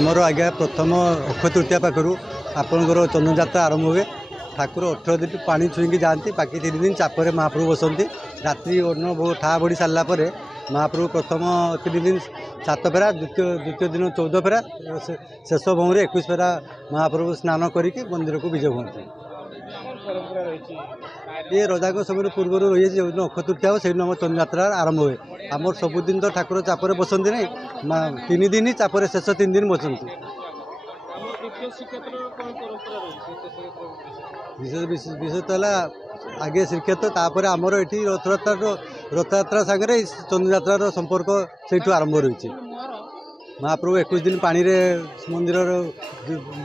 आमर आज्ञा प्रथम अक्षय तृतीया पाखु आपणकर चंद्रयात्रा आरंभ हुए। ठाकुर 18 दिन पानी छुईकी जाती, बाकी 3 दिन चापर महाप्रभु बसती। रात्रि अन्न ठा बढ़ी सारापर महाप्रभु प्रथम 3 दिन 7 फेरा, द्वितीय दिन 14 फेरा, शेष भौरे 21 फेरा महाप्रभु स्नान करके मंदिर को विजय होती। ये रजाक समय पूर्व रही है। जो दिन अक्षय तृतीया से दिन आम चंद्रयात्रा आरंभ हुए। आमर सबुदिन तो ठाकुर चापर बसती नहीं, 3 दिन ही चापर शेष 3 दिन बसती। विशेषतः आगे श्रीक्षेत्र तापर आमर ये रथयात्रा सागर चंद्रयात्रार संपर्क से आरंभ रही। महाप्रभु 21 दिन पानी रे मंदिर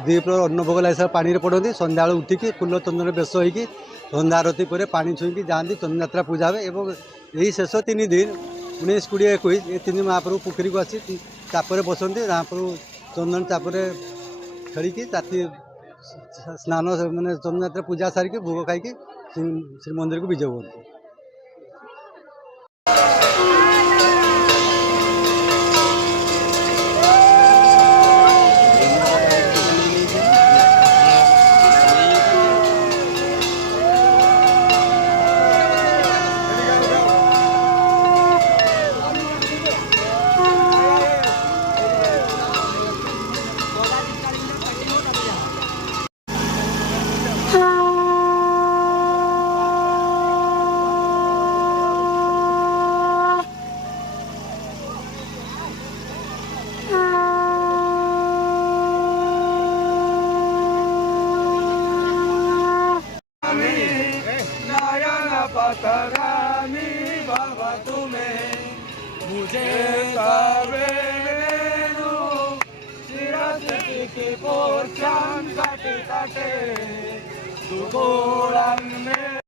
दीपर अन्न भोग लगे पानी पड़ती। सन्ध्या उठिकी फूल चंदन बेश होगी सन्ध्या आरती पर पानी छुईकी जाती। चंद्रयात्रा पूजा हुए और यही शेष 3 दिन 19, 20, 21 ये 3 दिन महाप्रभु पोखरी को आसी चापर बसती। महाप्रभु चंदन चापर खेल राति स्नान मैंने चंद्रयात्रा पूजा सारिकी भोग खाई श्रीमंदिर को विजय होती। पतरामी बाबा तुम्हें मुझे की पोर्चान काटे काटे दुगोड़न में